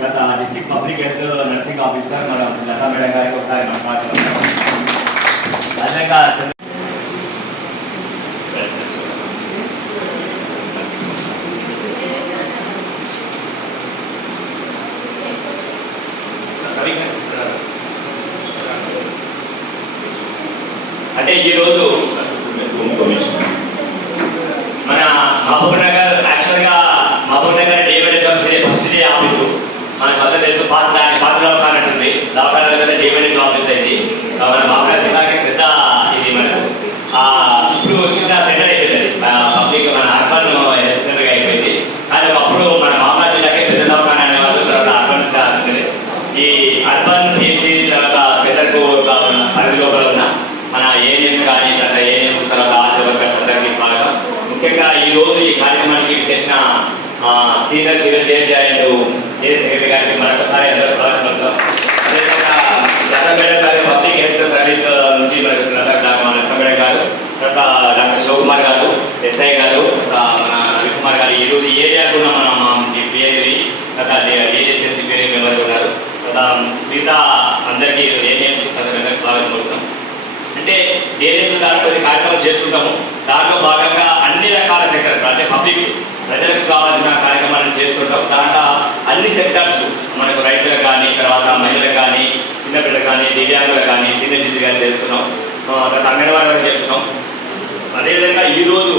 గత district public health nursing officer మన Lata madam గారికి ఒకసారి మాట్లాడుతున్నాం. అదేవిధంగా అంటే ఈరోజు మన మహబూబ్ నగర్ యాక్చువల్గా Mahabubnagar David first day office మనకు అంతా తెలుసు. పాత దవాఖాన ఉంటుంది, దవాఖాన డేవిడ్ ఆఫీస్ అయింది. మన మహబూబ్ జిల్లాకి పెద్ద ఇది మనకు ఇప్పుడు చిన్న సెంటర్ అయిపోయింది, పబ్లిక్ మన అర్బన్ హెల్త్ సెంటర్గా అయిపోయింది. కానీ అప్పుడు మన మహబూబ్ జిల్లాకి పెద్ద దవాఖాన అనేవాళ్ళు, తర్వాత అర్బన్ ఈ అర్బన్ చేసి తర్వాత సెంటర్కు పరిధిలో ఉన్న మన ఏఎన్ఎంస్ కానీ తర్వాత ఏఎన్ఎంస్ తర్వాత ఆశా వర్కర్స్ అందరికీ స్వాగతం. ముఖ్యంగా ఈరోజు ఈ కార్యక్రమానికి చేసిన senior civil judge and area secretary గారికి మరొకసారి అందరూ స్వాగతం పలుకుతాం. అదేవిధంగా లతా మేడం గారు పబ్లిక్ హెల్త్ సర్వీస్ నుంచి మనకు లతా మేడం గారు, తర్వాత డాక్టర్ శివకుమార్ గారు, ఎస్ఐ గారు, మన రవికుమార్ గారు, ఈరోజు ఏరియా కూడా మన పిఏరి తర్వాత ఏజెన్సీ పిఏరి మెంబర్ ఉన్నారు. తర్వాత మిగతా అందరికీ ఏఎన్ఎంస్ అందరికీ స్వాగతం పలుకుతాం. అంటే ఏజెన్సీ దాంట్లో కొన్ని కార్యక్రమాలు చేస్తుంటాము. దాంట్లో భాగంగా అన్ని రకాల సెక్టర్స్ అంటే పబ్లిక్ ప్రజలకు కావాల్సిన కార్యక్రమాలను చేస్తుంటాం. దాంట్లో అన్ని సెక్టర్స్ మనకు రైతులకు కానీ, తర్వాత మహిళలకు కానీ, చిన్నపిల్లలకు కానీ, దివ్యాంగులకు కానీ, సీనియర్ సిటిజన్ కానీ చేస్తున్నాం. తర్వాత అంగన్వాడీ చేస్తున్నాం. అదేవిధంగా ఈరోజు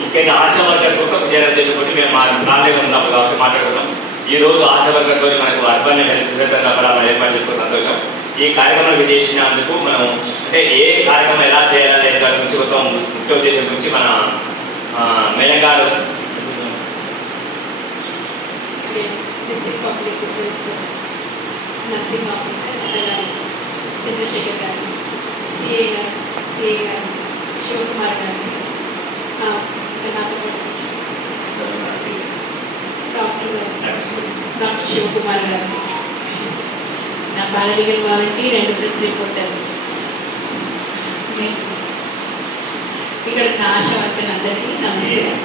ముఖ్యంగా ఆశా వర్కర్స్ చేయాలని ఉద్దేశంతో మేము ప్రాంతంలో ఉన్నప్పుడు కాబట్టి మాట్లాడుతున్నాం. ఈరోజు ఆశా వర్కర్తో మనకు అర్బన్ హెల్త్ సెంటర్ కూడా మనం ఏర్పాటు చేసుకున్న సంతోషం. ఈ కార్యక్రమాలు చేసినందుకు మనం అంటే ఏ కార్యక్రమం ఎలా చేయాలి అనే దాని గురించి మొత్తం ముఖ్య ఉద్దేశం గురించి మన మేడం గారు నర్సింగ్ ఆఫీసర్ చంద్రశేఖర్ గారు, సిఐ గారు శివకుమార్ గారు, డాక్టర్ శివకుమార్ గారు, నా paralegal volunteer and press reporter, ఇక్కడ నా ఆశా వర్కర్లందరికీ నమస్కారం.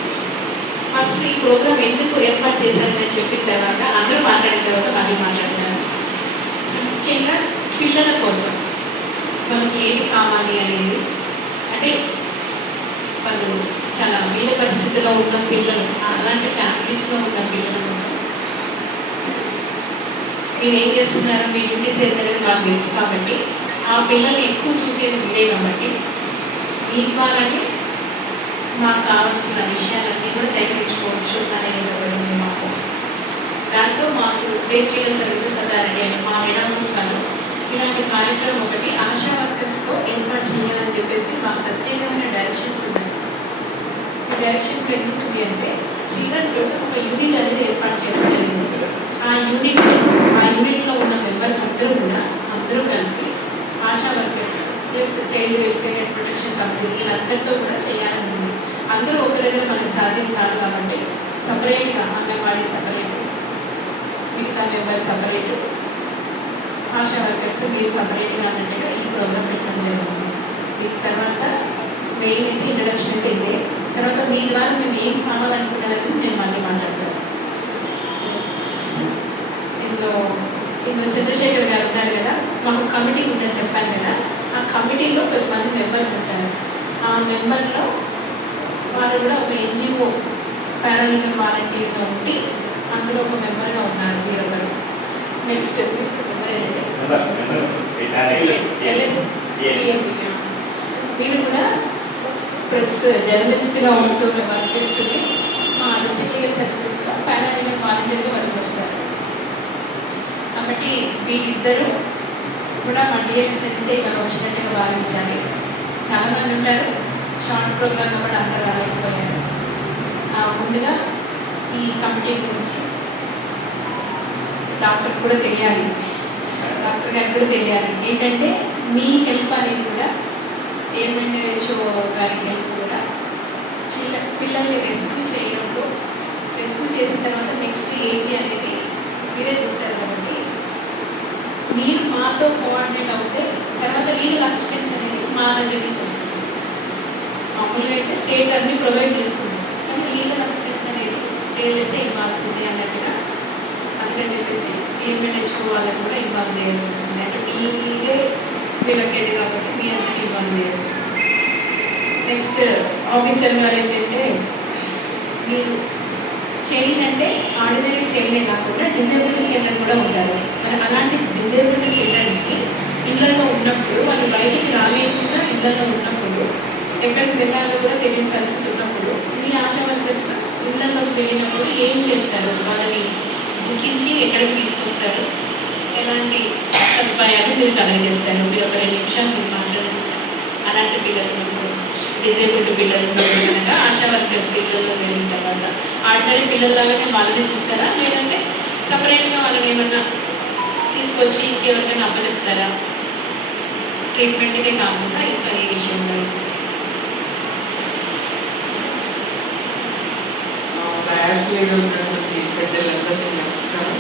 ఫస్ట్ ఈ ప్రోగ్రామ్ ఎందుకు ఏర్పాటు చేశారని చెప్పిన తర్వాత అందరూ మాట్లాడిన తర్వాత మళ్ళీ మాట్లాడతారు. ముఖ్యంగా పిల్లల కోసం వాళ్ళకి ఏది కావాలి అనేది, అంటే వాళ్ళు చాలా వీల పరిస్థితుల్లో ఉన్న పిల్లలు, అలాంటి ఫ్యామిలీస్లో ఉన్న పిల్లల కోసం మీరు ఏం చేస్తున్నారో మీ డ్యూటీస్ ఏంటనేది మాకు తెలుసు. కాబట్టి ఆ పిల్లల్ని ఎక్కువ చూసేది మీరే కాబట్టి మీ ద్వారానే మాకు కావాల్సిన విషయాలన్నీ కూడా సేకరించుకోవచ్చు అనేది ఒకటి మాకు. దాంతో మాకు స్టేట్ లీగల్ సర్వీసెస్ అథారిటీ అని మా మేడమ్స్ గారు ఇలాంటి కార్యక్రమం ఒకటి ఆశా వర్కర్స్తో ఏర్పాటు చేయాలని చెప్పేసి మాకు ప్రత్యేకమైన డైరెక్షన్స్ ఉన్నాయి. ఈ డైరెక్షన్ ఎందుకు ఉంది అంటే చిల్డ్రన్ కోసం ఒక యూనిట్ అనేది ఏర్పాటు చేయడం జరిగింది. ఆ యూనిట్లో ఉన్న మెంబర్స్ అందరూ కలిసి ASHA workers plus child welfare and protection companies వీళ్ళందరితో కూడా చేయాలని ఉంది. అందరూ ఒక దగ్గర మనకు సాధ్యం కాదు కాబట్టి సపరేట్గా అంగన్వాడీ సపరేట్, మిగతా మెంబర్స్ సపరేట్, ఆశా వర్కర్స్ మీరు సపరేట్గా అన్నట్టుగా ఈ ప్రోగ్రామ్ పెట్టడం జరుగుతుంది. దీని తర్వాత మెయిన్ అయితే ఇంట్రడక్షన్ అయితే ఇదే. తర్వాత మీ ద్వారా మేము ఏం కావాలనుకున్నదని నేను మళ్ళీ మాట్లాడతాను. ఇందులో చంద్రశేఖర్ గారు ఉన్నారు కదా, మాకు కమిటీ ఉందని చెప్పాను కదా, ఆ కమిటీలో కొంతమంది మెంబర్స్ ఉంటారు. ఆ మెంబర్లో వారు కూడా ఒక ఎన్జిఓ పారాలీగల్ వాలంటీర్గా ఉండి అందులో ఒక మెంబర్గా ఉన్నారు మీరు ఒకరు. నెక్స్ట్ మీరు కూడా ప్రెస్ జర్నలిస్ట్గా ఉంటూ వర్క్ చేస్తుంది. మా డిస్ట్రిక్ట్ లీగల్ సర్వీసెస్లో పారాలీగల్ వాలంటీర్గా వర్క్ చేస్తారు. కాబట్టి వీరిద్దరూ కూడా మా డిఎల్ఎస్ నుంచి మనం వచ్చినట్టుగా భావించాలి. చాలామంది ఉంటారు, షార్ట్ ప్రోగ్రామ్ కూడా అందరూ రాలేకపోయారు. ముందుగా ఈ కమిటీ గురించి డాక్టర్ కూడా తెలియాలి, డాక్టర్ గారికి కూడా తెలియాలి. ఏంటంటే మీ హెల్ప్ అనేది కూడా WHO గారి హెల్ప్ కూడా పిల్లల్ని రెస్క్యూ చేయడంలో, రెస్క్యూ చేసిన తర్వాత నెక్స్ట్ ఏంటి అనేది మీరే చూస్తారు. కాబట్టి మీరు మాతో కోఆర్డినేట్ అవుతే తర్వాత లీగల్ అసిస్టెన్స్ అనేది మా దగ్గర నుంచి వస్తుంది. మామూలుగా అయితే స్టేట్ అన్ని ప్రొవైడ్ చేస్తుంది, కానీ లీగల్ అసిస్టెన్స్ అనేది రియల్ఎస్ఏ ఇవ్వాల్సిందే అన్నట్టుగా అందుకని చెప్పేసి ఏఎంహెచ్ఓ వాళ్ళని కూడా ఇన్వాల్వ్ చేయాల్సి వస్తుంది. అంటే మీరే వీళ్ళకి హెడ్ కాబట్టి మీ అందరినీ ఇన్వాల్వ్ చేయాల్సి వస్తుంది. నెక్స్ట్ ఆఫీసర్ గారు ఏంటంటే మీరు చైల్డ్ అంటే ఆర్డినరీ చైల్డే కాకుండా డిజేబుల్డ్ చిల్డ్రన్ కూడా ఉంటారు. మరి అలాంటి డిజేబుల్డ్ చిల్డ్రన్కి ఇళ్లలో ఉన్నప్పుడు వాళ్ళు బయటికి రాలేకుండా ఇళ్లలో ఉన్నప్పుడు ఎక్కడికి వెళ్ళాలో కూడా తెలియని పరిస్థితి ఉన్నప్పుడు మీ ఆశా వర్కర్స్ ఇళ్లలోకి వెళ్ళినప్పుడు ఏం చేస్తారు? వాళ్ళని గుర్తించి ఎక్కడికి తీసుకొస్తారు? ఎలాంటి సదుపాయాలు మీరు కలగజేస్తారు? మీరు ఒక 2 నిమిషాలు మీరు మాట్లాడండి. అలాంటి పిల్లలు డిజేబుల్డ్ పిల్లలు కనుక ఆశా వర్కర్స్ ఇళ్లలో వెళ్ళిన తర్వాత ఆర్డినరీ పిల్లల్లాగానే వాళ్ళని చూస్తారా, లేదంటే సపరేట్గా వాళ్ళని ఏమన్నా తీసుకొచ్చి ఇంకెవరికైనా అప్పచెప్తారా? ట్రీట్మెంట్కే కాకుండా ఇంకా ఈ విషయంలో డయాస్ మీద ఉన్నటువంటి పెద్దలందరికీ నమస్కారం.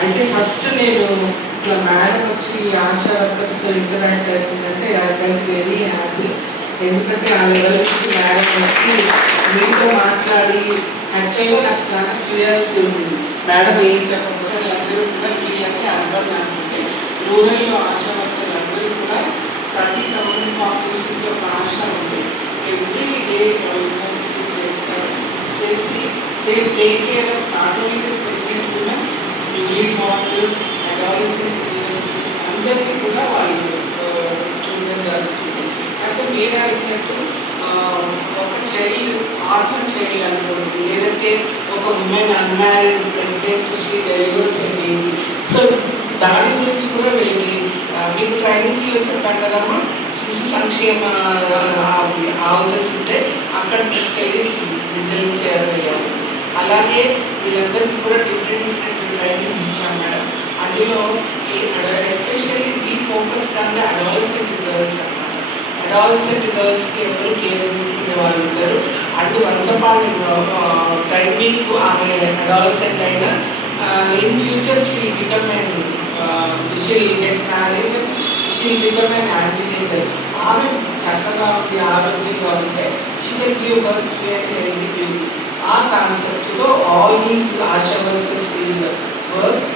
అయితే ఫస్ట్ నేను ఇట్లా మేడం వచ్చి ఆశా వర్కర్స్తో ఇంటరాక్ట్ అవుతుందంటే ఐ ఫెల్ట్ వెరీ హ్యాపీ. ఎందుకంటే ఆ లెవెల్ నుంచి మేడం వచ్చి మీతో మాట్లాడి యాక్చువల్గా నాకు చాలా క్యూరియాసిటీ ఉంది. మేడం ఏం చెప్పకపోతే అందరూ కూడా వీళ్ళకి అర్థం అనుకుంటే రూరల్లో ఆశా వర్కర్లు అందరూ కూడా ప్రతి గవర్నమెంట్ పాపులేషన్కి ఒక ఆశ ఉంది. ఎవ్రీ డే వాళ్ళు విజిట్ చేస్తారు. చేసి they take care of not only pregnant women, newly born, adolescent childrens అందరినీ కూడా వాళ్ళు చూడడం జరుగుతుంది. అయితే మీరు అడిగినట్టు ఒక చైల్డ్ ఆర్ఫన్ చైల్డ్ అనుకోండి, లేదంటే ఒక women unmarried pregnant she delivers baby, so దాని గురించి కూడా వీళ్ళకి మీకు ట్రైనింగ్స్లో చెప్పాను కదమ్మా, శిశు సంక్షేమ హౌసెస్ ఉంటే అక్కడ తీసుకెళ్ళి బిడ్డలు చేరవేయాలి. అలాగే వీళ్ళందరికీ కూడా డిఫరెంట్ ట్రైనింగ్స్ ఇచ్చాం మేడం. అందులో especially we focused on the adolescent girls అన్నమాట. అడాలసెంట్ గర్ల్స్కి ఎవరు కేర్ తీసుకునే వాళ్ళు ఉంటారు. అండ్ వన్స్ అపాన్ టైమింగ్ ఆమె అడాలసెంట్ అయినా in future she'll become she'll get married, she'll become an agitator. ఆమె చక్కగా ఉంది, ఆరోగ్యంగా ఉంటే she can give birth to a healthy baby. ఆ కాన్సెప్ట్తో all these ASHA workers will work.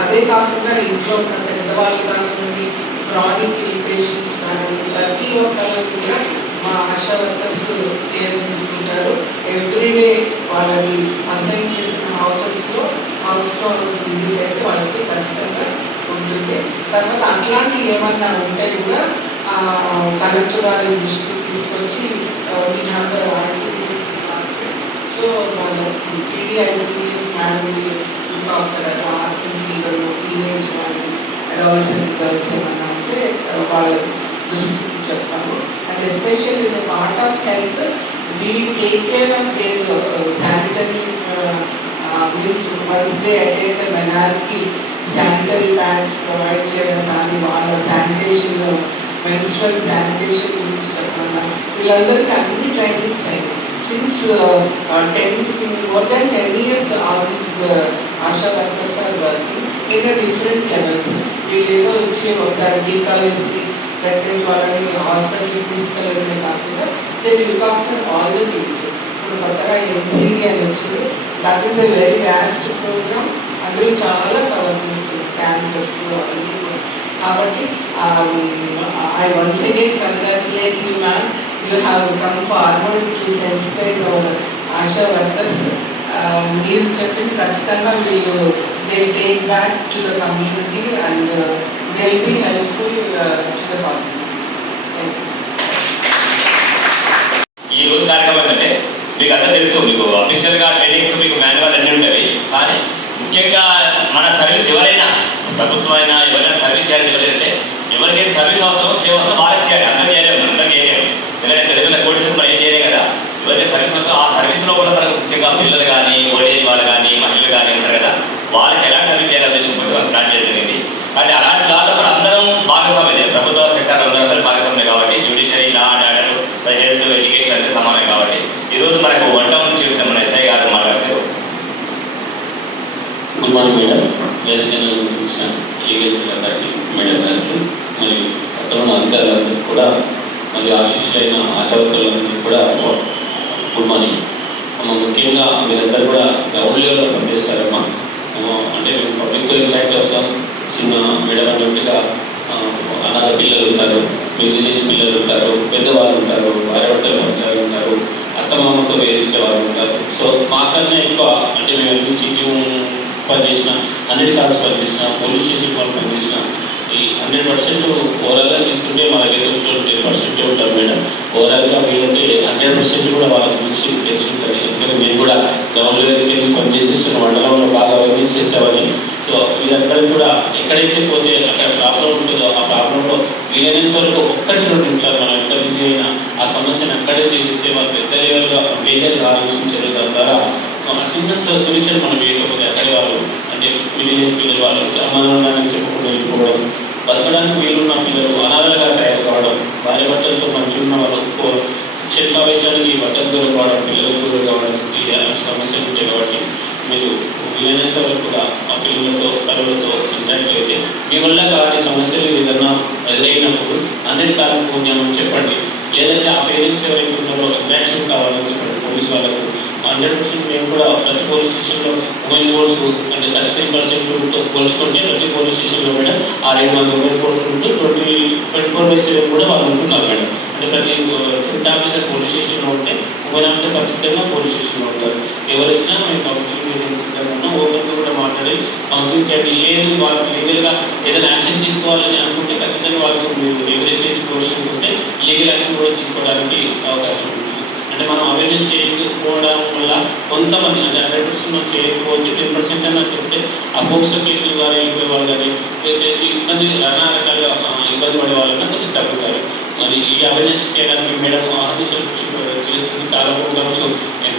అదే కాకుండా ఇంట్లో ఉన్న పెద్దవాళ్ళు కానివ్వండి, క్రానిక్ పేషెంట్స్ కానివ్వండి, ప్రతి ఒక్కళ్ళు కూడా మా ఆశా వర్కర్స్ కేర్ తీసుకుంటారు. ఎవ్రీడే వాళ్ళని అసైన్ చేసిన హౌసెస్లో హౌస్లో విజిట్ అయితే వాళ్ళకి ఖచ్చితంగా ఉంటుంది. తర్వాత అట్లాంటివి ఏమన్నా ఉంటే కూడా కలెక్టర్ గారి దృష్టికి తీసుకొచ్చి we have the ICDS department. So మన TDICDS madam doctor orphan children, teenage వాళ్ళు, అడాలసెంట్ గర్ల్స్ ఏమన్నా ఉంటే వాళ్ళ దృష్టికి చెప్తాము. And especially is a part of health, we take care of their sanitary means once they attain the menarche sanitary pads provide చేయడం కానీ, వాళ్ళ శానిటేషన్ మెన్స్ట్రల్ శానిటేషన్ గురించి చెప్పాలి. వీళ్ళందరికీ అన్ని ట్రైనింగ్స్ అయినాయి. Since 10 more than 10 years all these ASHA workers are working in different levels. వీళ్ళు ఏదో వచ్చి ఒకసారి టీకాలు వేసి ప్రెగ్నెంట్ వాళ్ళని హాస్పిటల్కి తీసుకెళ్ళడమే కాకుండా they look after all the things. ఇప్పుడు కొత్తగా ఎన్సీడీ అని వచ్చింది. That is a very vast programme. అందులో చాలా కవర్ చేస్తుంది క్యాన్సర్స్ అవన్నీ కూడా. కాబట్టి I once again congratulate you ma'am. You have come forward to sensitize our ASHA workers. మీరు చెప్పింది ఖచ్చితంగా వీళ్ళు they take back to the community and they will be helpful to the public. ఈ రోజు కార్యక్రమం ఏంటంటే మీకు అంతా తెలుసు, మీకు అఫీషియల్గా ట్రైనింగ్స్ మీకు మాన్యువల్ అన్నీ ఉంటాయి. కానీ ముఖ్యంగా మన సర్వీస్ ఎవరైనా ప్రభుత్వం అయినా ఎవరైనా సర్వీస్ చేయాలి. ఎవరైతే ఎవరికైతే సర్వీస్ అవసరం సేవ అవసరం వాళ్ళకి చేయాలి. అందరికీ చేయలేము, అందరికీ చేయలేము. ఎందుకంటే పెద్ద కోర్టు మనం ఏం చేయలేం కదా. ఎవరైతే సర్వీస్ అవసరం ఆ సర్వీస్లో కూడా మనకు ముఖ్యంగా పిల్లలు కానీ, ఓల్డేజ్ వాళ్ళు కానీ, మహిళలు కానీ ఉంటారు కదా, వాళ్ళకి ఎలాంటి సర్వీస్ చేయాలని ఉద్దేశం మనం స్టార్ట్ చేయడం జరిగింది. కానీ అలాంటి దాంట్లో కూడా అందరం భాగస్వామ్యం, ప్రభుత్వ సెక్టార్ అందరూ భాగస్వామ్యం కాబట్టి judiciary, law and order, health, education అంటే సమానం కాబట్టి ఈరోజు మనకు వన్ టౌన్ నుంచి వచ్చిన మన ఎస్ఐ గారు మాట్లాడుతూ. Good morning madam. వేదికను చూసిన లీగల్ సెల్ గారికి, మేడం గారికి, మరియు అక్కడ ఉన్న అధికారులందరికీ కూడా, మరియు ఆశిష్యులైన ఆశావర్కర్లందరికీ కూడా గుడ్ మార్నింగ్. ముఖ్యంగా మీరందరూ కూడా గ్రౌండ్ లెవెల్లో పనిచేస్తారమ్మా. అంటే మేము పనిచేసిన, 100 కాల్స్ పనిచేసిన, పోలీస్ స్టేషన్ వాళ్ళు పనిచేసిన ఈ 100% ఓవరాల్గా తీసుకుంటే మన దగ్గర 10% ఉంటారు మేడం. ఓవరాల్గా వీళ్ళైతే 100% కూడా వాళ్ళ గురించి తెలిసి ఉంటుంది. ఎందుకంటే మేము కూడా గ్రౌండ్ లెవెల్కి వెళ్ళి పనిచేసేస్తున్న మండలంలో బాగా అభివృద్ధి చేసామని. సో వీళ్ళందరికీ కూడా ఎక్కడైతే పోతే అక్కడ ప్రాబ్లం ఉంటుందో ఆ ప్రాబ్లంలో వీలైనంత వరకు 1-2 నిమిషాలు మనం ఎంత బిజీ అయినా ఆ సమస్యను అక్కడే చేసేసే వాళ్ళు పెద్ద లెవెల్గా మేజర్గా ఆలోచించారు. దాని ద్వారా చిన్న సొల్యూషన్ మనం వేయకపోతే అక్కడే వాళ్ళు అంటే పిల్లలు వాళ్ళు అమ్మానాన్ని చెప్పకుండా వెళ్ళిపోవడం, బతకడానికి వీలున్న పిల్లలు అనాథలుగా తయారు కావడం, భార్య భర్తలతో మంచి ఉన్న వాళ్ళు క్షేత్రావేశానికి బట్టలు దూరం కావడం, పిల్లలకు దూరం కావడం ఇలాంటి సమస్యలు ఉంటాయి. కాబట్టి మీరు వీలైనంత వరకు కూడా ఆ పిల్లలతో పిల్లలతో ఇంటరాక్ట్ అయితే మీ వల్ల కాని సమస్యలు ఏదన్నా ఎదురైనప్పుడు 100 కాలం ఫోన్ చేయమని చెప్పండి. లేదంటే ఆ పేరెంట్స్ ఎవరైతే ఉన్నారో ఇంటరాక్షన్ కావాలని చెప్పండి పోలీసు వాళ్ళకు. 100% మేము కూడా ప్రతి పోలీస్ స్టేషన్లో మొబైల్ ఫోన్స్ అంటే 33% పోల్చుకుంటే ప్రతి పోలీస్ స్టేషన్లో మేడం 6-7 మంది మొబైల్ ఫోన్స్ ఉంటూ 24/7 కూడా వాళ్ళు ఉంటున్నారు మేడం. అంటే ప్రతి ఫుడ్ ఆఫీసర్ పోలీస్ స్టేషన్లో ఉంటే మొబైల్ ఆఫీసర్ ఖచ్చితంగా పోలీస్ స్టేషన్లో ఉంటారు. ఎవరు వచ్చినా మేము కౌన్సిలింగ్ సిద్ధంగా ఉన్నాం. ఓపెన్గా కూడా మాట్లాడి కౌన్సిలింగ్ చేయండి. లేదు వాళ్ళకి లీగల్గా ఏదైనా యాక్షన్ తీసుకోవాలని అనుకుంటే ఖచ్చితంగా వాళ్ళకి మీరు ఎవరైతే చేసి పోలీస్ స్టేషన్కి వస్తే లీగల్ యాక్షన్ కూడా తీసుకోవడానికి అవకాశం ఉంటుంది. అంటే మనం అవేర్నెస్ చేయకపోవడం వల్ల కొంతమంది అంటే 100% మనం చేయకపోవచ్చు 10% అన్నా చెప్తే ఆ పోక్సో కేసుల ద్వారా వెళ్ళిపోయే వాళ్ళు కానీ ఇబ్బంది రకరకాలుగా ఇబ్బంది పడే వాళ్ళన్నా కొంచెం తగ్గుతారు. మరి ఈ అవేర్నెస్ చేయడానికి మేడం ఆఫీసర్ చేస్తుంది. చాలా ప్రోగ్రామ్స్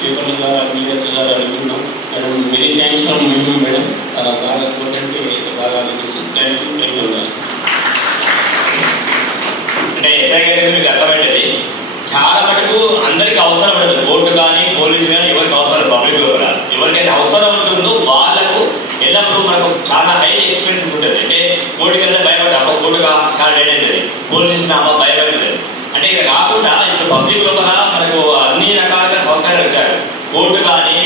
పేపర్ల ద్వారా మీడియా ద్వారా అడుగుతున్నాం madam. Very thanks from madam. బాగా ఇంపార్టెంట్ బాగా ఆలోచించి థ్యాంక్ యూ ఉండాలి. అంటే ఎస్ఐ గారికి మీకు అర్థమైనది చాలా మటుకు అందరికీ అవసరం ఉండదు. కోర్టు కానీ పోలీసు కానీ ఎవరికి అవసరం పబ్లిక్ ఎవరికైతే అవసరం ఉంటుందో వాళ్ళకు ఎల్లప్పుడూ మనకు చాలా హై ఎక్స్పీరియన్స్ ఉంటుంది. అంటే కోర్టుకి వెళ్తే భయపడి అమ్మ కోర్టుగా చాలా డేట్ అవుతుంది, పోలీసు చేసిన అమ్మ భయపడలేదు. అంటే ఇక్కడ కాకుండా ఇప్పుడు పబ్లిక్ లోపల మనకు అన్ని రకాలుగా సౌకర్యాలు ఇచ్చారు. కోర్టు కానీ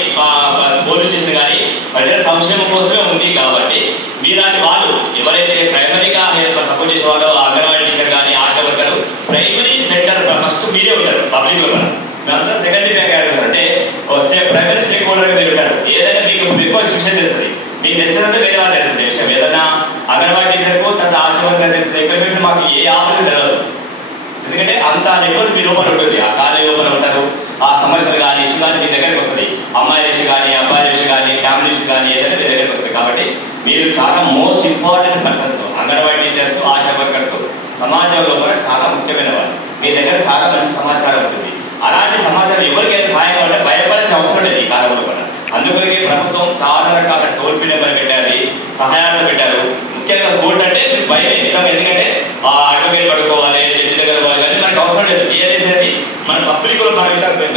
పోలీస్ స్టేషన్ కానీ ప్రజల సంక్షేమం కోసమే ఉంది. కాబట్టి మీలాంటి వాళ్ళు ఎవరైతే ప్రైమరీగా సపోర్ట్ చేసే వాళ్ళు అంగన్వాడీ టీచర్ కానీ ASHA worker primary centre first మీరే ఉంటారు పబ్లిక్ లో. మేమంతా సెకండరీ బ్యాంక్ అంటే ప్రైమరీ స్టేక్ హోల్డర్గా మీరు ఉంటారు. ఏదైనా మీకు ఎక్కువ విషయం తెలుస్తుంది, మీకు తెలిసినంత వేరే వాళ్ళు తెలుస్తుంది విషయం. ఏదైనా అంగన్వాడీ టీచర్కు తర్వాత ఆశా వర్కర్ తెలుస్తుంది ఇన్ఫర్మేషన్ మాకు ఏ ఆఫీస్ తెలియదు. ఎందుకంటే అంత నెట్వర్క్ మీ లోపల ఉంటుంది. ఆ కాలేజీ లోపల ఉంటారు. ఆ సమస్యలు కానీ ఇష్యూ కానీ మీ దగ్గరికి వస్తుంది. అమ్మాయిల ఇష్యూ కానీ అబ్బాయిల ఇష్యూ కానీ ఫ్యామిలీ ఇష్యూ కానీ ఏదైనా మీ దగ్గరికి వస్తుంది. కాబట్టి మీరు చాలా most important persons. Anganwadi teachers ASHA workers సమాజం లోపల చాలా ముఖ్యమైన వాళ్ళు. మీ దగ్గర చాలా మంచి సమాచారం ఉంటుంది. అలాంటి సమాచారం ఎవరికైనా సహాయం కావాలంటే భయపడాల్సిన అవసరం లేదు ఈ కాలంలో కూడా. అందుకొరకే ప్రభుత్వం చాలా రకాల టోల్ ఫ్రీ నెంబర్ పెట్టారు, సహాయాలు పెట్టారు. ముఖ్యంగా కోర్టు అంటే భయమే నిజంగా. ఎందుకంటే ఆ అడ్వకేట్ పడుకోవాలి, జడ్జి దగ్గర పోవాలి, కానీ మనకు అవసరం లేదు. టీఆర్ఎస్ అనేది మన పబ్లిక్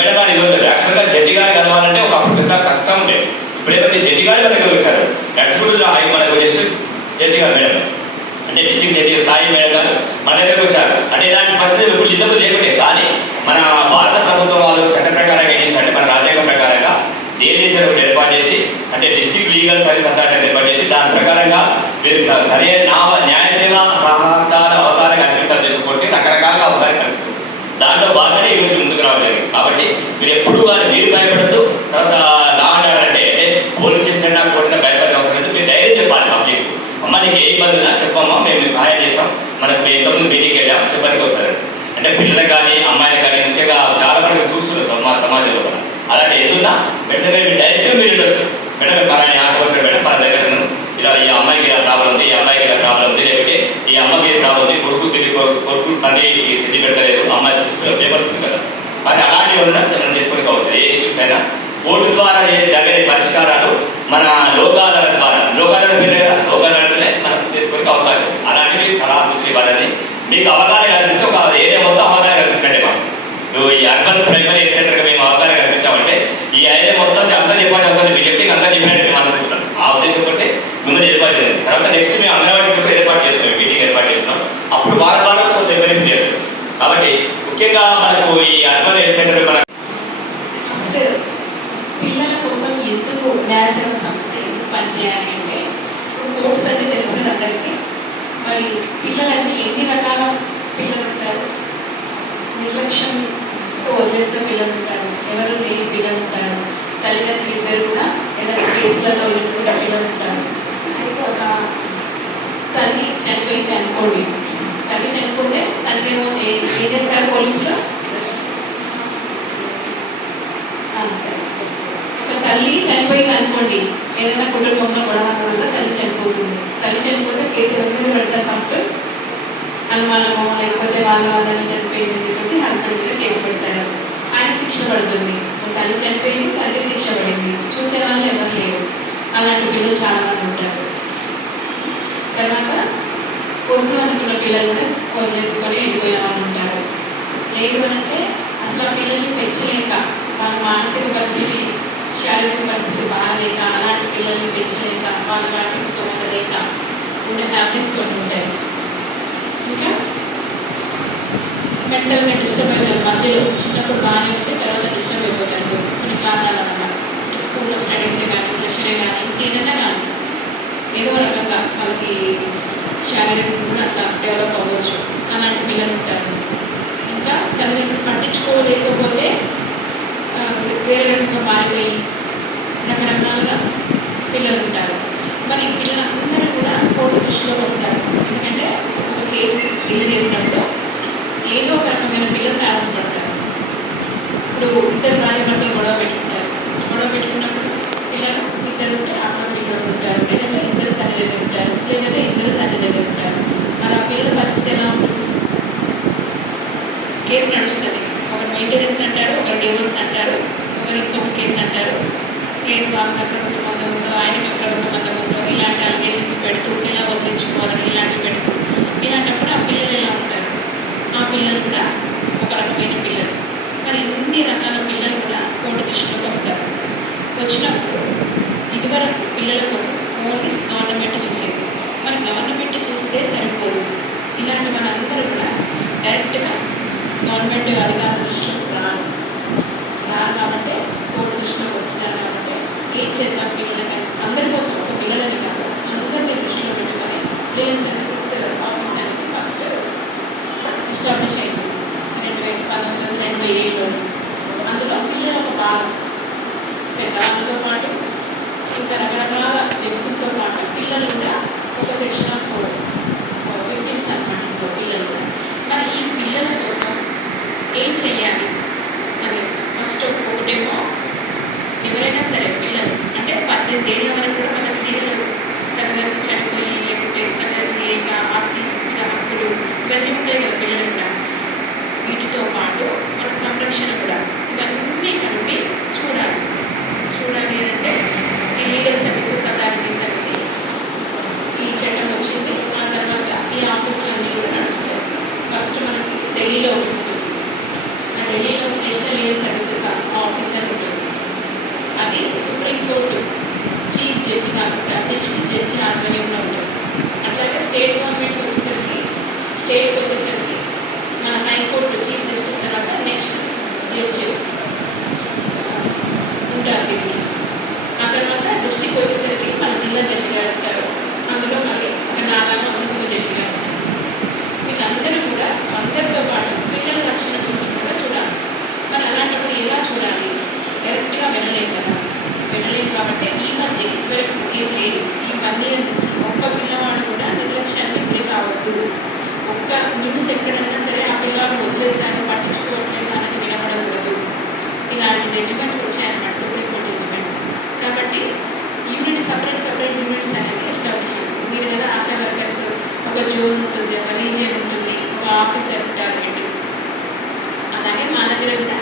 మేడం ఈరోజు యాక్చువల్గా జడ్జి గారు కలవాలంటే ఒక పెద్ద కష్టం ఉండే. ఇప్పుడు ఏమైతే జడ్జి గారు మన దగ్గర వచ్చారు, యాక్చువల్గా మనకు జస్ట్ జడ్జి గారు మేడం అంటే డిస్ట్రిక్ట్ జడ్జి స్థాయి మేడం గారు మన దగ్గరకు వచ్చారు. అంటే ఇలాంటి పరిస్థితులు ఇప్పుడు ఇంతకు లేకుంటే, కానీ మన భారత ప్రభుత్వం వాళ్ళు చట్ట ప్రకారంగా ఏం చేశారంటే మన రాజ్యాంగం ప్రకారంగా జేడీసీని ఒకటి ఏర్పాటు చేసి అంటే డిస్ట్రిక్ట్ లీగల్ సర్వీస్ అథారిటీ ఏర్పాటు చేసి దాని ప్రకారంగా మీరు సరైన న్యాయ సేవ సహకార అవతారం కల్పించాలి చేసుకోబట్టి రకరకాలుగా అవతారం కల్పిస్తుంది. దాంట్లో బాగానే ఈరోజు ముందుకు రావడం జరిగింది. కాబట్టి మీరు ఎప్పుడు కానీ మీరు భయపడద్దు. తర్వాత లా అండ్ ఆర్డర్ అంటే పోలీస్ స్టేషన్ కోర్టున భయపడే అవసరం లేదు. మీరు ధైర్యం చెప్పాలి పబ్లిక్. అమ్మ నీకు ఏ ఇబ్బంది ఉన్నా చెప్పమ్మా, మేము సహాయం చేస్తాం. మనకు ఎంతమంది మీటింగ్కి వెళ్ళాం చెప్పడానికి వస్తారు. అంటే పిల్లలకు కానీ అమ్మాయిలకు కానీ ముఖ్యంగా చాలా మంది చూస్తున్నారు మా సమాజంలో కూడా. అలాంటి ఏదున్నా వెంటనే మీరు డైరెక్ట్గా మీరు వెళ్ళొచ్చు. మేడం పలాని ఆశ వర్కర్ మేడం మన దగ్గర ఇలా ఈ అమ్మాయికి ఇలా ప్రాబ్లం ఉంది, ఈ అమ్మాయికి ఇలా ప్రాబ్లం ఉంది, లేకపోతే ఈ అమ్మకి ప్రాబ్లం ఉంది, కొడుకు తండ్రి తిరిగి పెడతలేదు, అమ్మాయి పేపర్ వస్తుంది కదా. కానీ అలాంటివి ఏమన్నా మనం చేసుకోవడానికి అవసరం. ఏ ఇష్యూస్ అయినా కోర్టు ద్వారా జరిగే పరిష్కారాలు మన లోకాదాల ద్వారా పేరు కదా లోకాదాలతోనే మనం చేసుకోవడానికి అవకాశం. అలాంటివి చాలా సూచన ఇవ్వాలని మీకు అవగాహన కల్పిస్తే ఒక ఏరియా మొత్తం అవగాహన కల్పించినట్టే. మాకు నువ్వు ఈ అర్బన్ ప్రైమరీ హెల్త్ సెంటర్గా మేము అవగాహన కల్పించామంటే ఈ ఏరియా మొత్తం అంతా చెప్పాల్సి అవసరం. మీ వ్యక్తికి అంతా చెప్పినట్టు మేము అనుకుంటున్నాం. ఆ ఉద్దేశం ఒకటి మిమ్మల్ని ఏర్పాటు చేయాలి. తర్వాత నెక్స్ట్ మేము అంగన్వాడీ ఏర్పాటు చేస్తున్నాం, మీటింగ్ ఏర్పాటు చేస్తున్నాం. అప్పుడు వారం కొంత బెనిఫిట్ చేస్తాం. కాబట్టి ముఖ్యంగా మనకు ఈ అర్బన్ హెల్త్ సెంటర్ మన ఫస్ట్ పిల్లల కోసం ఎందుకు న్యాయసేవ సంస్థ ఎందుకు పనిచేయాలి అంటే కోర్ట్స్ అంటే తెలుసు కదా అందరికీ. మరి పిల్లలన్నీ ఎన్ని రకాల పిల్లలు ఉంటారు, నిర్లక్ష్యంతో వదిలేసిన పిల్లలు ఉంటారు, ఎవరు లేని పిల్లలు ఉంటారు, తల్లిదండ్రులు ఇద్దరు కూడా ఏదైనా కేసులలో ఎన్నుకున్న పిల్లలు ఉంటారు. పోతుంది. తల్లి చనిపోతే కేసు ఎవరి మీద పెడతారు ఫస్ట్? అనుమానమో లేకపోతే వాళ్ళని చనిపోయింది చెప్పేసి హస్బెండ్ మీద కేసు పెడతాడు. ఆయన శిక్ష పడుతుంది. తల్లి చనిపోయింది, తల్లి శిక్ష పడింది, చూసే వాళ్ళు ఎవరు లేరు. అలాంటి పిల్లలు చాలా మంది ఉంటారు. తర్వాత వద్దు అనుకున్న పిల్లలు కూడా వదిలేసుకొని వెళ్ళిపోయిన వాళ్ళు ఉంటారు. లేదు అంటే అసలు ఆ పిల్లల్ని పెంచలేక వాళ్ళ మానసిక పరిస్థితి, శారీరక పరిస్థితి బాగాలేక అలాంటి పిల్లల్ని పెంచలేక వాళ్ళ వాటికి స్తోమత లేక ఉండే హ్యాపీస్ కొన్ని ఉంటాయి. ఇంకా మెంటల్గా డిస్టర్బ్ అవుతారు. మధ్యలో చిన్నప్పుడు బాగానే ఉంటే తర్వాత డిస్టర్బ్ అయిపోతారు కొన్ని కారణాల వల్ల. స్కూల్లో స్టడీసే కానీ, ప్రెషరే కానీ, ఇంకేదైనా కానీ ఏదో రకంగా వాళ్ళకి శారీరకంగా కూడా అట్లా డెవలప్ అవ్వచ్చు. అలాంటి పిల్లలు ఉంటారు. ఇంకా తల్లిదండ్రులు పట్టించుకోలేకపోతే వేరే రకంగా మారిపోయి రకరకాలుగా పిల్లలు ఉంటారు. మరి ఈ పిల్లలందరూ కూడా కోర్టు దృష్టిలో వస్తారు. ఎందుకంటే ఒక కేసు డీల్ చేసినప్పుడు ఏదో ఒక రకమైన పిల్లలు తారసపడతారు. ఇప్పుడు ఇద్దరు భార్య భర్తలు గొడవ పెట్టుకుంటారు. గొడవ పెట్టుకున్నప్పుడు పిల్లలు ఇద్దరు ఉంటే అమ్మడి గొడవ ఉంటారు, లేదంటే ఇద్దరు తల్లి దగ్గర ఉంటారు, లేదంటే ఇద్దరు తండ్రి దగ్గర ఉంటారు. మరి ఆ పిల్లల పరిస్థితి ఎలా ఉంటుంది? కేసు నడుస్తుంది. ఒకరు మెయింటెనెన్స్ అంటారు, ఒకరు డివోర్స్ అంటారు, ఒకరు ఇంకొక కేసు అంటారు. లేదు ఆమెకు అక్రమ సంబంధం ఉందో, ఆయనకు అక్రమ సంబంధం ఉందో, ఇలాంటి అలిగేషన్స్ పెడుతూ ఎలా వదిలించుకోవాలని ఇలాంటివి పెడుతూ ఇలాంటప్పుడు ఆ పిల్లలు ఎలా ఉంటారు? ఆ పిల్లలు కూడా ఒక రకమైన పిల్లలు. మరి ఇన్ని రకాల పిల్లలు కూడా కోర్టు దృష్టిలోకి వస్తారు. వచ్చినప్పుడు ఇదివరకు పిల్లల కోసం ఓన్లీ గవర్నమెంట్ చూసేది. మరి గవర్నమెంట్ చూస్తే సరిపోదు. ఇలాంటి మనందరూ కూడా డైరెక్ట్గా గవర్నమెంట్ అధికారుల దృష్టిలోకి రారు కాబట్టి కోర్టు దృష్టిలోకి వస్తున్నారు. కాబట్టి ఏం చేద్దాం పిల్లలకి, అందరి కోసం, ఒక పిల్లలని కాదు అందరినీ దృష్టిలో పెట్టుకొని లీగల్ సర్వీసెస్ ఆఫీస్ అనేది ఫస్ట్ ఎస్టాబ్లిష్ అయింది 1987లో. అందులో పిల్లల ఒక భాగం పెద్దవాళ్ళతో పాటు ఇంకా రకరకాల వ్యక్తులతో పాటు పిల్లలు కూడా ఒక సెక్షన్ ఆఫ్ విక్టిమ్స్ అన్నమాట. ఇంకో పిల్లలు కూడా మరి ఈ పిల్లల కోసం ఏం చేయాలి అని ఫస్ట్ ఒకటేమో ఎవరైనా సరే పిల్లలు అంటే 18 ఏళ్ళ వరకు కూడా మన పిల్లలు తల్లిదండ్రులు చనిపోయి లేకుంటే తల్లిదండ్రులు లేక ఆస్తి హక్కులు ఇవన్నీ ఉంటాయి కదా పిల్లలు కూడా. వీటితో పాటు మన సంరక్షణ కూడా ఇవన్నీ కలిపి చూడాలి అంటే ఈ లీగల్ సర్వీసెస్ అథారిటీస్ అనేది ఈ చట్టం వచ్చింది. ఆ తర్వాత ఈ ఆఫీసులన్నీ కూడా నడుస్తాయి. ఫస్ట్ మనకి ఢిల్లీలో ఉంటుంది. ఢిల్లీలో నేషనల్ లీగల్ సర్వీసెస్ ఆఫీసర్ ఉంటుంది. అది సుప్రీంకోర్టు చీఫ్ జడ్జి కాకుండా నెక్స్ట్ జడ్జి ఆధ్వర్యంలో ఉంటుంది. అట్లాగే స్టేట్ గవర్నమెంట్కి వచ్చేసరికి మన హైకోర్టు చీఫ్ జస్టిస్ తర్వాత నెక్స్ట్ జడ్జి ఉంటారు దీనికి. ఆ తర్వాత డిస్ట్రిక్ట్ వచ్చేసరికి మన జిల్లా జడ్జి గారు ఉంటారు. అందులో మళ్ళీ ఒక 4 ఇంకొక జడ్జి గారు ఉంటారు. వీళ్ళందరూ కూడా అందరితో పాటు పిల్లల రక్షణ కోసం కూడా చూడాలి. మరి అలాంటప్పుడు ఎలా చూడాలి? డైరెక్ట్గా వినలేము కదా. వినలేము కాబట్టి ఈ మధ్య ఇదివరకు ఏం లేదు. ఈ 10 ఏళ్ళ నుంచి ఒక్క పిల్లవాడు కూడా నిర్లక్ష్యానికి గురి కావద్దు. ఒక్క న్యూస్ ఎక్కడైనా సరే ఆ పిల్లవాడు వదిలేసారు పట్టించుకోవట్లేదు అనేది వినపడకూడదు. ఇలాంటి జడ్జిమెంట్స్ వచ్చాయన్నమాట, సుప్రీంకోర్టు జడ్జిమెంట్స్. కాబట్టి సపరేట్ యూనిట్స్ అనేది ఎస్టాబ్లిష్ అయ్యింది. మీరు కదా ఆశా వర్కర్స్ ఒక జోన్ ఉంటుంది, ఒక రీజియన్ ఉంటుంది, ఒక ఆఫీసర్ ఉంటారు అండి. అలాగే మా దగ్గర కూడా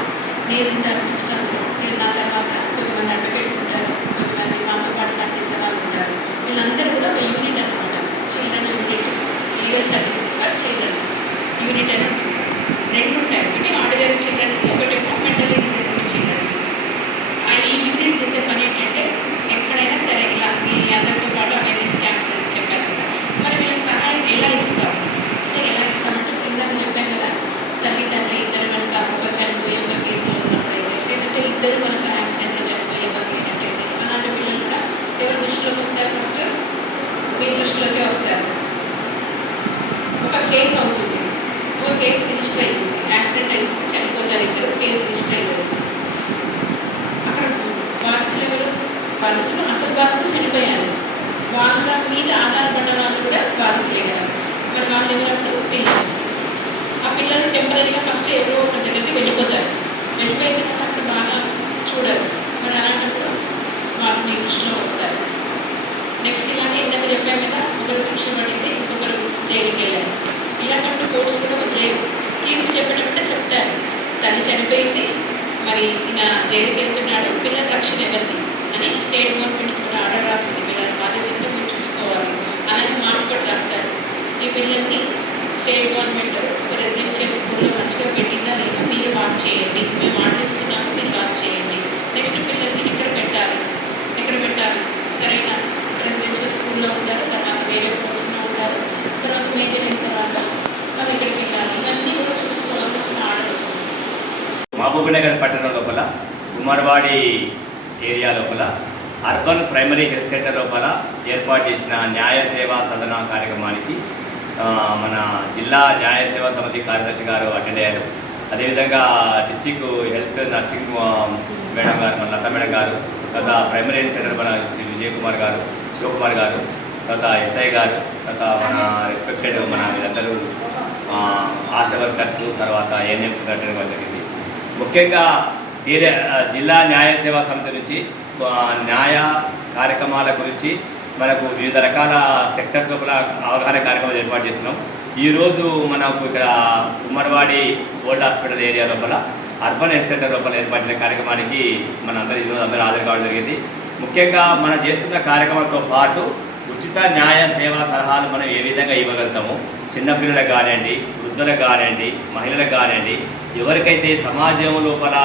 నేను ఉంటాను ఫస్ట్. నేను నా తర్వాత కొంతమంది అడ్వకేట్స్ ఉంటారు, కొంతమంది మాతో పాటు పనిచేసే వాళ్ళు ఉంటారు. వీళ్ళందరూ కూడా ఒక యూనిట్ అనమాట. Children unit, legal services for children unit అని ఉంటుంది. 2 ఉంటాయి. ఒకటి ఆర్డినరీ చిల్డ్రన్, ఒకటేమో మెంటల్లీ డిసేబుల్డ్ చిల్డ్రన్. ఈ యూనిట్ చేసే పని ఏంటంటే ఎక్కడైనా సరే ఇలా మీ అందరితో పాటు అవేర్నెస్ క్యాంప్స్ అని చెప్పారు కదా. మరి వీళ్ళకి సహాయం ఎలా ఇస్తాం అంటే ఇందాక చెప్పాను కదా, తండ్రి ఇద్దరు కనుక ఒక చనిపోయి ఒక కేసులో ఉన్నప్పుడైతే, లేదంటే ఇద్దరు కనుక యాక్సిడెంట్లో చనిపోయి ఎవరు లేనట్టయితే అలాంటి పిల్లలు కూడా ఎవరి దృష్టిలోకి వస్తారు? ఫస్ట్ మీ దృష్టిలోకే వస్తారు. ఒక కేసు అవుతుంది, ఒక కేసు రిజిస్టర్ అవుతుంది, యాక్సిడెంట్ అవుతుంది, చనిపోతారు ఇద్దరు, కేసు రిజిస్టర్ అవుతుంది. అక్కడ బాధితులు అసలు బాధితులు చనిపోయారు. వాళ్ళ మీద ఆధారపడ్డ వాళ్ళు కూడా బాధితులే కదా. మరి వాళ్ళు ఎవరప్పుడు పిల్లలు. ఆ పిల్లలు టెంపరీగా ఫస్ట్ ఎవరో ఒక దగ్గరికి వెళ్ళిపోతారు. వెళ్ళిపోయిన తర్వాత అక్కడ బాగా చూడరు. మరి అలాంటప్పుడు వాళ్ళు మీ దృష్టిలో వస్తారు. నెక్స్ట్ ఇలాగే ఇందాక చెప్పాం కదా, ఒకరు శిక్ష పడింది, ఇంకొకరు జైలుకి వెళ్ళారు. ఇలాంటి కోర్ట్స్ కూడా తీర్పు చెప్పినప్పుడే చెప్తారు, తల్లి చనిపోయింది, మరి ఈయన జైలుకి వెళ్తున్నాడు, పిల్లల రక్షణ ఎవరిది అని స్టేట్ గవర్నమెంట్ కూడా ఆర్డర్ రాస్తుంది. పిల్లల బాధ్యతతో మీరు చూసుకోవాలి. అలాగే మాట కూడా రాస్తారు, ఈ పిల్లల్ని స్టేట్ గవర్నమెంట్ ఒక రెసిడెన్షియల్ స్కూల్లో మంచిగా పెట్టిందా లేదా మీరు వాచ్ చేయండి, మేము ఆర్డర్ ఇస్తున్నాము, మీరు వాచ్ చేయండి. నెక్స్ట్ పిల్లల్ని ఎక్కడ పెట్టాలి సరైన రెసిడెన్షియల్ స్కూల్లో ఉంటారు, తర్వాత వేరే కోర్సులో ఉంటారు, తర్వాత మేజర్ అయిన తర్వాత వాళ్ళ ఎక్కడికి వెళ్ళాలి, ఇవన్నీ కూడా చూసుకోవాలని ఆర్డర్ వస్తుంది. మహబూబ్నగర్ పట్టణం లోపల ఉమ్మర్వాడి ఏరియా లోపల అర్బన్ ప్రైమరీ హెల్త్ సెంటర్ లోపల ఏర్పాటు చేసిన న్యాయ సేవా సదన కార్యక్రమానికి మన జిల్లా న్యాయ సేవా సమితి కార్యదర్శి గారు అటెండ్ అయ్యారు. అదేవిధంగా డిస్టిక్ హెల్త్ నర్సింగ్ మేడం గారు, మన లతా మేడం గారు, తర్వాత ప్రైమరీ హెల్త్ సెంటర్ మన శ్రీ విజయ్ కుమార్ గారు, శివకుమార్ గారు, తర్వాత ఎస్ఐ గారు, తర్వాత మన రెస్పెక్టెడ్ మన వీళ్ళందరూ ఆశా వర్కర్స్, తర్వాత ఏఎన్ఎంస్ అటెండ్ అవ్వడం జరిగింది. ముఖ్యంగా జిల్లా న్యాయ సేవా సమితి నుంచి న్యాయ కార్యక్రమాల గురించి మనకు వివిధ రకాల సెక్టర్స్ లోపల అవగాహన కార్యక్రమాలు ఏర్పాటు చేస్తున్నాం. ఈరోజు మనకు ఇక్కడ ఉమ్మర్వాడి ఓల్డ్ హాస్పిటల్ ఏరియా లోపల అర్బన్ హెల్త్ సెంటర్ లోపల ఏర్పడిన కార్యక్రమానికి ఈరోజు అందరూ హాజరు కావడం జరిగింది. ముఖ్యంగా మనం చేస్తున్న కార్యక్రమంతో పాటు ఉచిత న్యాయ సేవా సలహాలు మనం ఏ విధంగా ఇవ్వగలుగుతాము, చిన్నపిల్లలకు కానివ్వండి, వృద్ధులకు కానివ్వండి, మహిళలకు కానివ్వండి, ఎవరికైతే సమాజం లోపల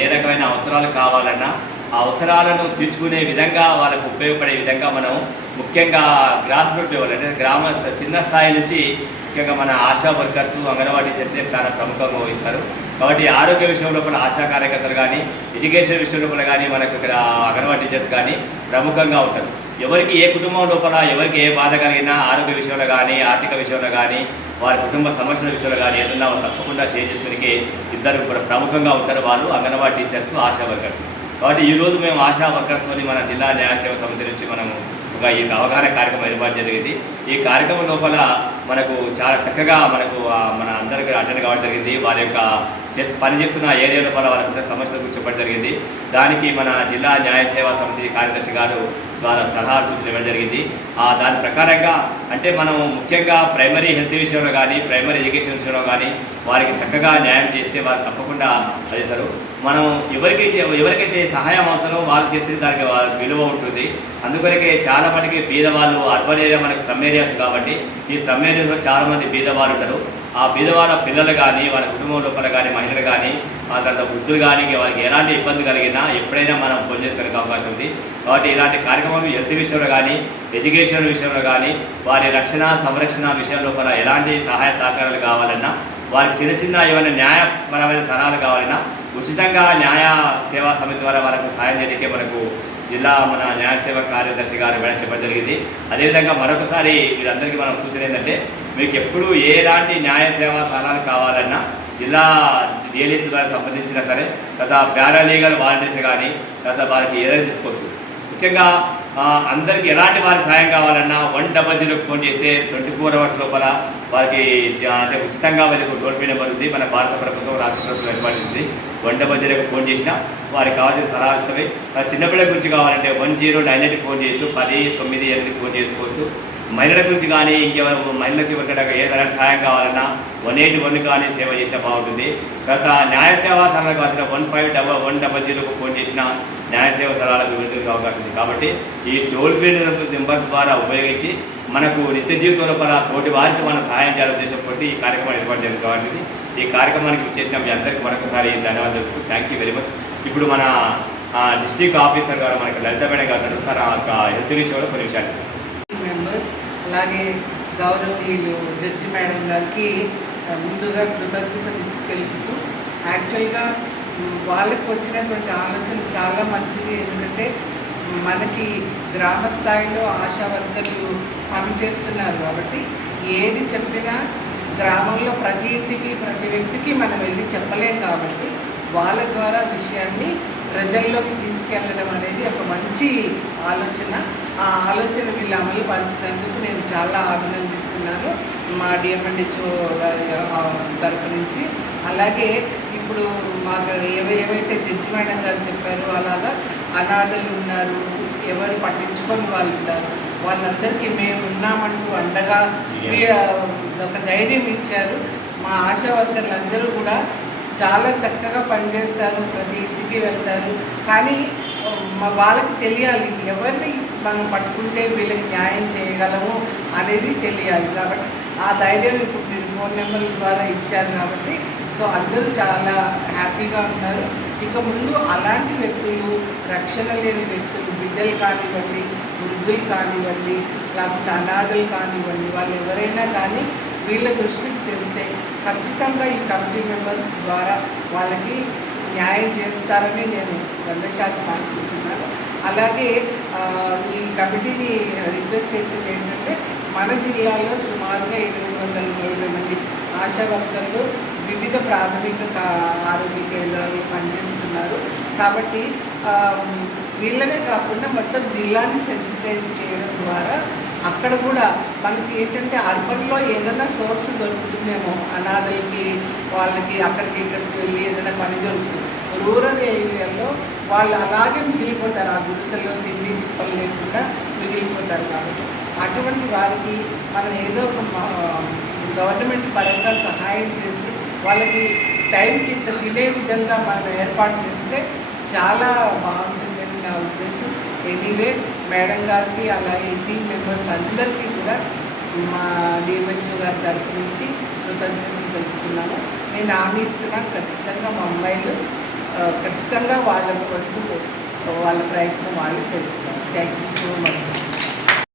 ఏ రకమైన అవసరాలు కావాలన్నా ఆ అవసరాలను తీర్చుకునే విధంగా వాళ్ళకు ఉపయోగపడే విధంగా మనం ముఖ్యంగా గ్రాస్ రూట్ లెవెల్ అంటే చిన్న స్థాయి నుంచి ముఖ్యంగా మన ఆశా వర్కర్స్, అంగన్వాడీ టీచర్స్ చాలా ప్రముఖంగా వహిస్తారు. కాబట్టి ఆరోగ్య విషయం లోపల ఆశా కార్యకర్తలు కానీ, ఎడ్యుకేషన్ విషయం లోపల కానీ మనకు ఇక్కడ అంగన్వాడీ టీచర్స్ కానీ ప్రముఖంగా ఉంటారు. ఎవరికి ఏ కుటుంబం లోపల ఎవరికి ఏ బాధ కలిగినా ఆరోగ్య విషయంలో కానీ, ఆర్థిక విషయంలో కానీ, వారి కుటుంబ సమస్యల విషయంలో కానీ ఏదన్నా తప్పకుండా షేర్ చేసుకునే ఇద్దరు కూడా ప్రముఖంగా ఉంటారు. వాళ్ళు అంగన్వాడీ టీచర్స్, ఆశా వర్కర్స్. కాబట్టి ఈరోజు మేము ఆశా వర్కర్స్తోని మన జిల్లా న్యాయ సేవా సమితి నుంచి మనము ఈ అవగాహన కార్యక్రమం ఏర్పాటు జరిగింది. ఈ కార్యక్రమం లోపల మనకు చాలా చక్కగా మన అందరికీ అటెండ్ కావడం జరిగింది. వారి యొక్క పనిచేస్తున్న ఏరియా లోపల వాళ్ళకున్న సమస్యల గురించి చెప్పడం జరిగింది. దానికి మన జిల్లా న్యాయ సేవా సమితి కార్యదర్శి గారు సలహాలు సూచనలు ఇవ్వడం జరిగింది. దాని ప్రకారంగా అంటే మనం ముఖ్యంగా ప్రైమరీ హెల్త్ విషయంలో కానీ, ప్రైమరీ ఎడ్యుకేషన్ విషయంలో కానీ వారికి చక్కగా న్యాయం చేస్తే వారు తప్పకుండా చేస్తారు. మనం ఎవరికైతే సహాయం అవసరమో వాళ్ళు చేస్తే దానికి విలువ ఉంటుంది. అందుకనే చాలా మటుకి బీదవాళ్ళు అర్బన్ ఏరియా మనకి స్లమ్ ఏరియాస్ కాబట్టి ఈ స్లమ్ ఏరియాస్లో చాలామంది బీదవాళ్ళు ఉంటారు. ఆ బీదవాళ్ళ పిల్లలు కానీ, వాళ్ళ కుటుంబం లోపల కానీ, మహిళలు కానీ, ఆ తర్వాత వృద్ధులు కానీ వారికి ఎలాంటి ఇబ్బంది కలిగినా ఎప్పుడైనా మనం ఫోన్ చేసుకునే అవకాశం ఉంది. కాబట్టి ఇలాంటి కార్యక్రమాలు హెల్త్ విషయంలో కానీ, ఎడ్యుకేషన్ విషయంలో కానీ, వారి రక్షణ సంరక్షణ విషయం లోపల ఎలాంటి సహాయ సహకారాలు కావాలన్నా, వారికి చిన్న ఏమైనా న్యాయపరమైన సలహాలు కావాలన్నా ఉచితంగా న్యాయ సేవా సమితి ద్వారా వాళ్ళకు సాయం చేయడానికి మనకు జిల్లా మన న్యాయ సేవా కార్యదర్శి గారు మేడం చెప్పడం జరిగింది. అదేవిధంగా మరొకసారి వీరందరికీ మనం సూచన ఏంటంటే, మీకు ఎప్పుడు ఎలాంటి న్యాయ సేవా సలహాలు కావాలన్నా జిల్లా డిఎల్ఈసీ ద్వారా సంబంధించినా సరే, తర్వాత పారాలీగల్ వాలంటీర్స్ కానీ, తర్వాత వారికి ఏదైనా తీసుకోవచ్చు. ముఖ్యంగా అందరికీ ఎలాంటి వారి సాయం కావాలన్నా 100కు ఫోన్ చేస్తే 24 అవర్స్ లోపల వారికి అంటే ఉచితంగా వాళ్ళకి టోల్ ఫ్రీ నెంబర్ ఉంది. మన భారత ప్రభుత్వం, రాష్ట్ర ప్రభుత్వం ఏర్పాటు చేసింది. 100కు ఫోన్ చేసినా వారికి కావాల్సిన సలహాలు ఇస్తాయి. చిన్నపిల్లల గురించి కావాలంటే 1098కి ఫోన్ చేయొచ్చు, 1098కి ఫోన్ చేసుకోవచ్చు. మహిళల గురించి కానీ, ఇంకెవరు మహిళలకు ఎవరికైనా ఏదైనా సహాయం కావాలన్నా 181 కానీ సేవ చేసినా బాగుంటుంది. తర్వాత న్యాయ సేవా సలహాలకు కావాల్సిన 151100కు ఫోన్ చేసిన న్యాయ సేవా సలహాలకు విడుదలకు అవకాశం ఉంది. కాబట్టి ఈ టోల్ ఫ్రీ నెంబర్ ద్వారా ఉపయోగించి మనకు నిత్య జీవితం లోపల తోటి వారికి మనం సహాయం చేయాలని ఉద్దేశంతో ఈ కార్యక్రమం ఏర్పాటు చేయడం కాబట్టి ఈ కార్యక్రమానికి వచ్చేసిన మీ అందరికీ మరొకసారి ధన్యవాదాలు. Thank you very much. ఇప్పుడు మన డిస్ట్రిక్ట్ ఆఫీసర్ గారు మనకి లలిత మేడం గారు తన హెల్త్ విషయంలో కొన్ని విషయాలు మెంబర్స్, అలాగే గౌరవనీయులు జడ్జి మేడం గారికి ముందుగా కృతజ్ఞతలు తెలుపుతూ, యాక్చువల్గా వాళ్ళకి వచ్చినటువంటి ఆలోచన చాలా మంచిది. ఎందుకంటే మనకి గ్రామ స్థాయిలో ఆశా వర్కర్లు పనిచేస్తున్నారు కాబట్టి ఏది చెప్పినా గ్రామంలో ప్రతి ఇంటికి ప్రతి వ్యక్తికి మనం వెళ్ళి చెప్పలేం కాబట్టి వాళ్ళ ద్వారా విషయాన్ని ప్రజల్లోకి తీసుకెళ్ళడం అనేది ఒక మంచి ఆలోచన. ఆ ఆలోచన వీళ్ళు అమలు పరిచినందుకు నేను చాలా అభినందిస్తున్నాను మా డిఎంఎన్హెచ్ఓ తరపు నుంచి. అలాగే ఇప్పుడు మాకు ఏవైతే జడ్జి మేడం గారు చెప్పారో అలాగా అనాథలు ఉన్నారు, ఎవరు పట్టించుకొని వాళ్ళు ఉంటారు, వాళ్ళందరికీ మేము ఉన్నామంటూ అండగా ఒక ధైర్యం ఇచ్చారు. మా ఆశా వర్కర్లు అందరూ కూడా చాలా చక్కగా పనిచేస్తారు, ప్రతి ఇంటికి వెళ్తారు. కానీ వాళ్ళకి తెలియాలి ఎవరిని మనం పట్టుకుంటే వీళ్ళకి న్యాయం చేయగలము అనేది తెలియాలి. కాబట్టి ఆ ధైర్యం ఇప్పుడు మీరు ఫోన్ నెంబర్ల ద్వారా ఇచ్చారు కాబట్టి సో అందరూ చాలా హ్యాపీగా ఉన్నారు. ఇక ముందు అలాంటి వ్యక్తులు, రక్షణ లేని వ్యక్తులు, బిడ్డలు కానివ్వండి, వృద్ధులు కానివ్వండి, లేకపోతే అనాథలు కానివ్వండి, వాళ్ళు ఎవరైనా కానీ వీళ్ళ దృష్టికి తెస్తే ఖచ్చితంగా ఈ కమిటీ మెంబర్స్ ద్వారా వాళ్ళకి న్యాయం చేస్తారని నేను 100% అనుకుంటున్నాను. అలాగే ఈ కమిటీని రిక్వెస్ట్ చేసేది ఏంటంటే మన జిల్లాలో సుమారుగా 840 మంది ఆశా వర్కర్లు వివిధ ప్రాథమిక ఆరోగ్య కేంద్రాల్లో పనిచేస్తున్నారు. కాబట్టి వీళ్ళనే కాకుండా మొత్తం జిల్లాని సెన్సిటైజ్ చేయడం ద్వారా అక్కడ కూడా మనకి ఏంటంటే అర్బన్లో ఏదైనా సోర్స్ దొరుకుతుందేమో, అనాథలకి వాళ్ళకి అక్కడికి ఇక్కడికి వెళ్ళి ఏదైనా పని దొరుకుతుంది. రూరల్ ఏరియాలో వాళ్ళు అలాగే మిగిలిపోతారు, ఆ గుడిసెల్లో తిండి తిప్పలు లేకుండా మిగిలిపోతారు. కాబట్టి అటువంటి వారికి మనం ఏదో ఒక గవర్నమెంట్ పరంగా సహాయం చేసి వాళ్ళకి టైంకి ఇంత తినే విధంగా మనం ఏర్పాటు చేస్తే చాలా బాగుంటుందని నా ఉద్దేశం. ఎనీవే మేడం గారికి అలాగే టీమ్ మెంబర్స్ అందరికీ కూడా మా డిఎంహెచ్ఓ గారి తరఫు నుంచి కృతజ్ఞతలు తెలుపుతున్నాము. నేను హామీ ఇస్తున్నాను, ఖచ్చితంగా మా అమ్మాయిలు ఖచ్చితంగా వాళ్ళ వంతు వాళ్ళ ప్రయత్నం వాళ్ళు చేస్తారు. Thank you so much.